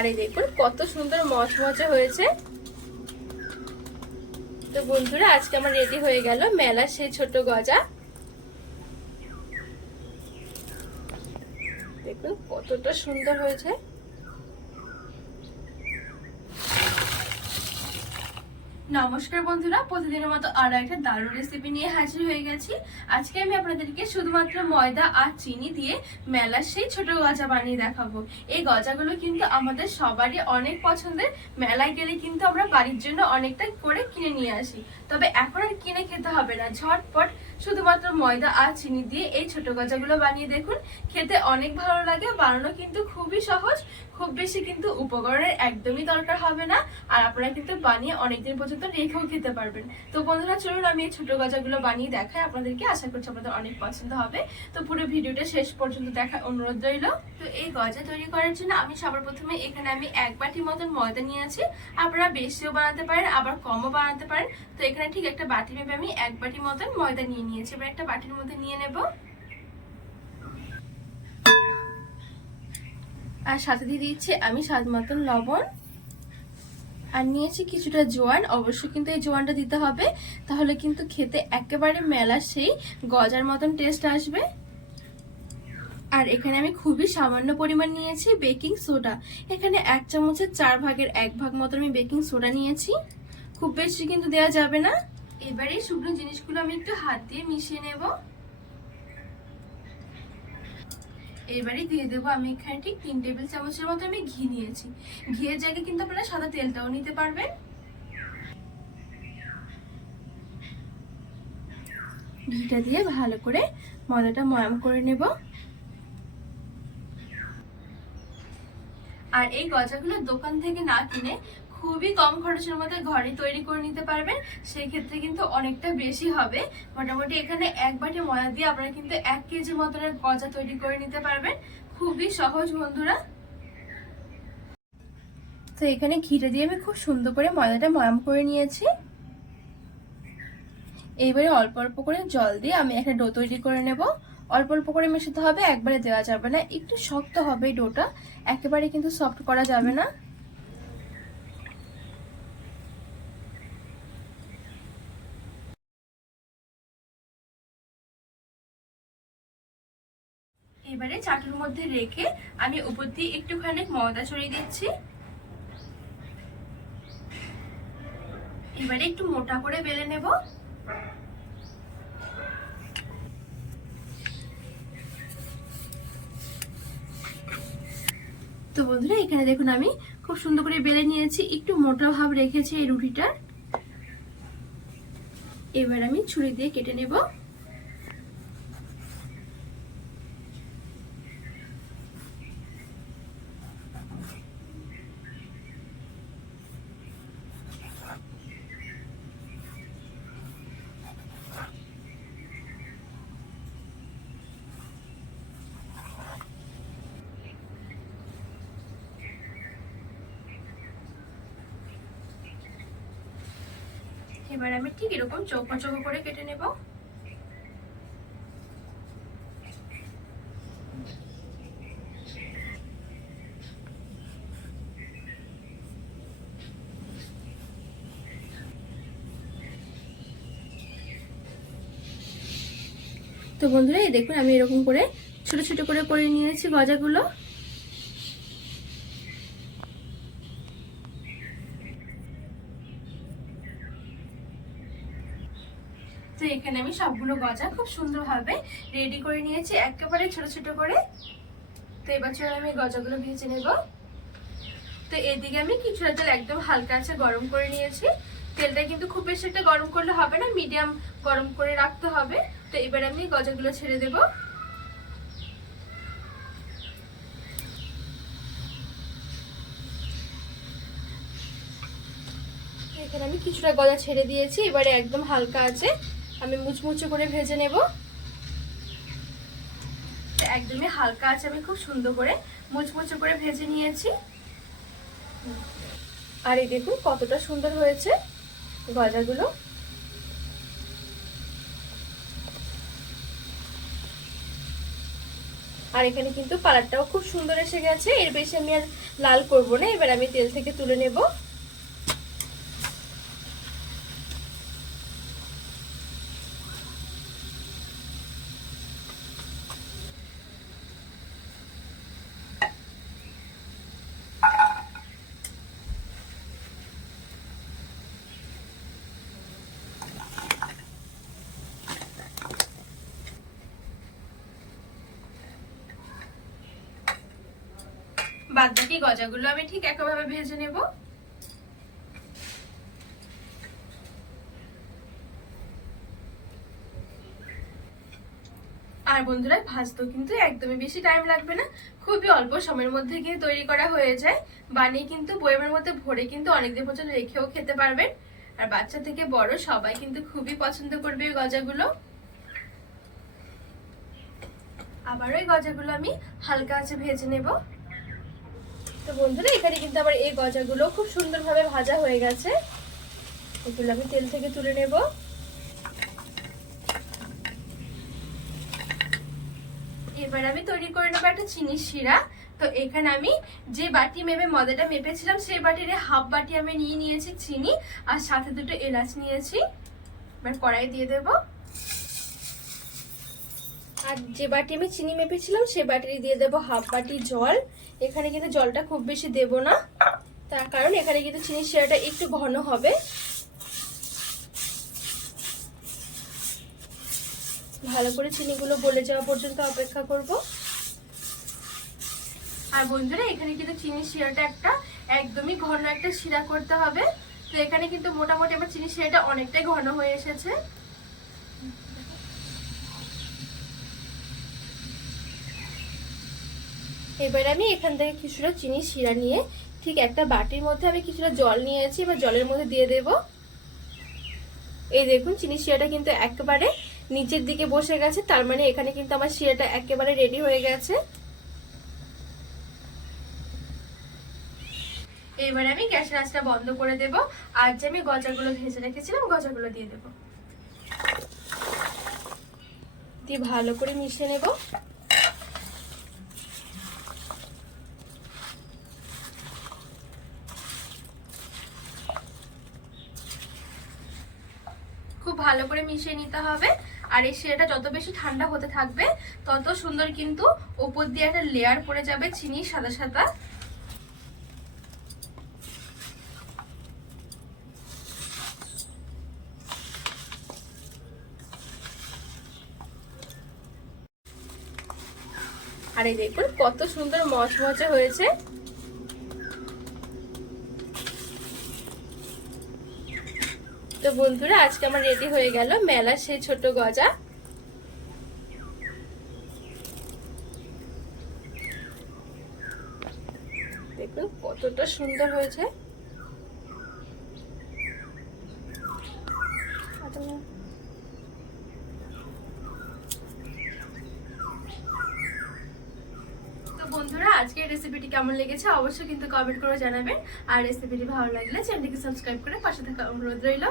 আর এই দেখুন, কত সুন্দর মচমচে হয়েছে। তো বন্ধুরা, আজকে আমার রেডি হয়ে গেল মেলা সেই ছোট গজা। দেখুন, কতটা সুন্দর হয়েছে। নমস্কার বন্ধুরা, প্রতিদিনের মতো আরও একটা দারুণ রেসিপি নিয়ে হাজির হয়ে গেছি। আজকে আমি আপনাদেরকে শুধুমাত্র ময়দা আর চিনি দিয়ে মেলার সেই ছোট গজা বানিয়ে দেখাবো। এই গজাগুলো কিন্তু আমাদের সবারই অনেক পছন্দের। মেলায় গেলে কিন্তু আমরা বাড়ির জন্য অনেকটা করে কিনে নিয়ে আসি। তবে এখন আর কিনে খেতে হবে না। ঝটপট শুধুমাত্র ময়দা আর চিনি দিয়ে এই ছোট গজাগুলো বানিয়ে দেখুন। খেতে অনেক ভালো লাগে, বানানো কিন্তু খুবই সহজ। খুব বেশি কিন্তু উপকরণের একদমই দরকার হবে না। আর আপনারা কিন্তু বানিয়ে অনেকদিন পর্যন্ত রেখেও খেতে পারবেন। তো বন্ধুরা, চলুন আমি এই ছোট গজাগুলো বানিয়ে দেখাই। আপনাদেরকে আশা করছি আপনাদের অনেক পছন্দ হবে। তো পুরো ভিডিওটা শেষ পর্যন্ত দেখার অনুরোধ রইল। তো এই গজা তৈরি করার জন্য আমি সবার প্রথমে এখানে আমি এক বাটি মতন ময়দা নিয়ে আছি আপনারা বেশিও বানাতে পারেন, আবার কমও বানাতে পারেন। তো এখানে ঠিক একটা বাটি ভেবে আমি এক বাটি মতন ময়দা নিয়ে নিয়েছি। এবার একটা বাটির মধ্যে নিয়ে নেব। আর সাথে দিয়ে দিচ্ছি আমি স্বাদ মতন লবণ। আর নিয়েছি কিছুটা জোয়ান। অবশ্যই কিন্তু এই জোয়ানটা দিতে হবে, তাহলে কিন্তু খেতে একেবারে মেলা সেই গজার মতন টেস্ট আসবে। আর এখানে আমি খুবই সামান্য পরিমাণ নিয়েছি বেকিং সোডা এখানে এক চামচের চার ভাগের এক ভাগ মতো আমি বেকিং সোডা নিয়েছি। খুব বেশি কিন্তু দেওয়া যাবে না। এবারে শুকনো জিনিসগুলো আমি একটু হাত দিয়ে মিশিয়ে নেব। এবারে দিয়ে দেবো আমি এখানে ঠিক তিন টেবিল চামচের মতো আমি ঘি নিয়েছি। ঘিয়ের জায়গায় কিন্তু আপনারা সাদা তেলটাও নিতে পারবেন। ঘিটা দিয়ে ভালো করে ময়দাটা ময়াম করে নেব। আর এই গজাগুলো দোকান থেকে না কিনে খুবই কম খরচের মধ্যে ঘরে তৈরি করে নিতে পারবেন। সেই ক্ষেত্রে কিন্তু অনেকটা বেশি হবে। মোটামুটি এখানে এক বাটি ময়দা দিয়ে আপনারা কিন্তু এক কেজি মতনের গজা তৈরি করে নিতে পারবেন। খুবই সহজ বন্ধুরা। তো এখানে ঘিটা দিয়ে আমি খুব সুন্দর করে ময়দাটা ময়াম করে নিয়েছি। এইবারে অল্প অল্প করে জল দিয়ে আমি একটা ডো তৈরি করে নেব। অল্প অল্প করে মেশাতে হবে, একবারে দেওয়া যাবে না। একটু শক্ত হবে ডোটা। একেবারে কিন্তু সফট করা যাবে না। এবারে চাটুর মধ্যে রেখে আমি উপর দিয়ে একটুখানি ময়দা ছড়িয়ে দিচ্ছি। এবারে একটু মোটা করে বেলে নেব। তো বন্ধুরা, এখানে দেখুন আমি খুব সুন্দর করে বেলে নিয়েছি। একটু মোটা ভাব রেখেছি এই রুটিটার। এবার আমি ছুরি দিয়ে কেটে নেব। এবার আমি ঠিক এরকম চৌকো চৌকো করে কেটে নেব। তো বন্ধুরা, এই দেখুন আমি এরকম করে ছোট ছোট করে করে নিয়েছি গজাগুলো। তো এখানে আমি সবগুলো গজা খুব সুন্দরভাবে রেডি করে নিয়েছি। একেবারে ছোট ছোট করে। তো এবছর আমি গজাগুলো ভেজে নেব। তো এদিকে আমি কিছুটা তেল একদম হালকা আছে গরম করে নিয়েছি। তেলটা কিন্তু খুব বেশি একটা গরম করলে হবে না মিডিয়াম গরম করে রাখতে হবে। তো এবার আমি গজাগুলো ছেড়ে দেব। এখানে আমি কিছুটা গজা ছেড়ে দিয়েছি। এবারে একদম হালকা আছে আমি মুচমুচে করে ভেজে নেব। একদমই হালকা আছে, আমি খুব সুন্দর করে মুচমুচে করে ভেজে নিয়েছি। আর এই দেখুন কতটা সুন্দর হয়েছে গজাগুলো। আর এখানে কিন্তু কালারটাও খুব সুন্দর এসে গেছে, এর বেশি আমি আর লাল করব না, এবার আমি তেল থেকে তুলে নেব। বাদ বাকি গজাগুলো আমি ঠিক একইভাবে ভেজে নেব। আর বন্ধুরা, ভাজতেও কিন্তু একদমই বেশি টাইম লাগবে না। খুবই অল্প সময়ের মধ্যে কিন্তু তৈরি করা হয়ে যায়। বানিয়ে কিন্তু বয়মের মধ্যে ভরে কিন্তু অনেকদিন পর্যন্ত রেখেও খেতে পারবেন। আর বাচ্চা থেকে বড় সবাই কিন্তু খুবই পছন্দ করবে এই গজাগুলো। আবারও এই গজাগুলো আমি হালকা আছে ভেজে নেব। তো বন্ধুরা, এখানে কিন্তু আবার এই গজাগুলো খুব সুন্দরভাবে ভাজা হয়ে গেছে। এগুলো আমি তেল থেকে তুলে নেব। এবার আমি তৈরি করে নেব একটা চিনি শিরা। তো এখানে আমি যে বাটি মেপে, ময়দাটা মেপেছিলাম, সেই বাটির হাফ বাটি আমি নিয়ে নিয়েছি চিনি, আর সাথে দুটো এলাচ নিয়েছি। এবার কড়াই দিয়ে দেব। আর যে বাটি আমি চিনি মেপেছিলাম সে বাটি দিয়ে দেব হাফ বাটি জল। এখানে কিন্তু জলটা খুব বেশি দেব না। তার কারণ এখানে কিন্তু চিনি শিরাটা একটু ঘন হবে। ভালো করে চিনিগুলো গলে যাওয়া পর্যন্ত অপেক্ষা করব। আর বন্ধুরা, এখানে কিন্তু চিনি শিরাটা একটা একদমই ঘন একটা শিরা করতে হবে। তো এখানে কিন্তু মোটামুটি আমার চিনি শিরাটা অনেকটাই ঘন হয়ে এসেছে। এবার আমি এখান থেকে কিছুটা চিনি শিরা নিয়ে ঠিক একটা বাটির মধ্যে আমি কিছুটা জল নিয়েছি, এবার জলের মধ্যে দিয়ে দেব। এই দেখুন, চিনি শিরাটা কিন্তু একেবারে নিচের দিকে বসে গেছে, তার মানে এখানে কিন্তু আমার শিরাটা একেবারে রেডি হয়ে গেছে। এবার আমি গ্যাসের আঁচটা বন্ধ করে দেব। আর যে আমি গজাগুলো ভেজে রেখেছিলাম, গজাগুলো দিয়ে দেব। দিয়ে ভালো করে মিশিয়ে নেব। ভালো করে মিশিয়ে নিতে হবে। আর এই শিরাটা যত বেশি ঠান্ডা হতে থাকবে, তত সুন্দর কিন্তু ওপর দিয়ে একটা লেয়ার পড়ে যাবে চিনি, সাদা সাদা। আর এই দেখুন কত সুন্দর মচমচে হয়েছে। তো বন্ধুরা, আজকে আমার রেডি হয়ে গেল মেলা সেই ছোট গজা। দেখুন কতটা সুন্দর হয়েছে। বন্ধুরা, আজকের রেসিপিটি কেমন লেগেছে অবশ্যই কিন্তু কমেন্ট করে জানাবেন। আর রেসিপিটি ভালো লাগলে চ্যানেলটিকে সাবস্ক্রাইব করে পাশে থাকা অনুরোধ রইল।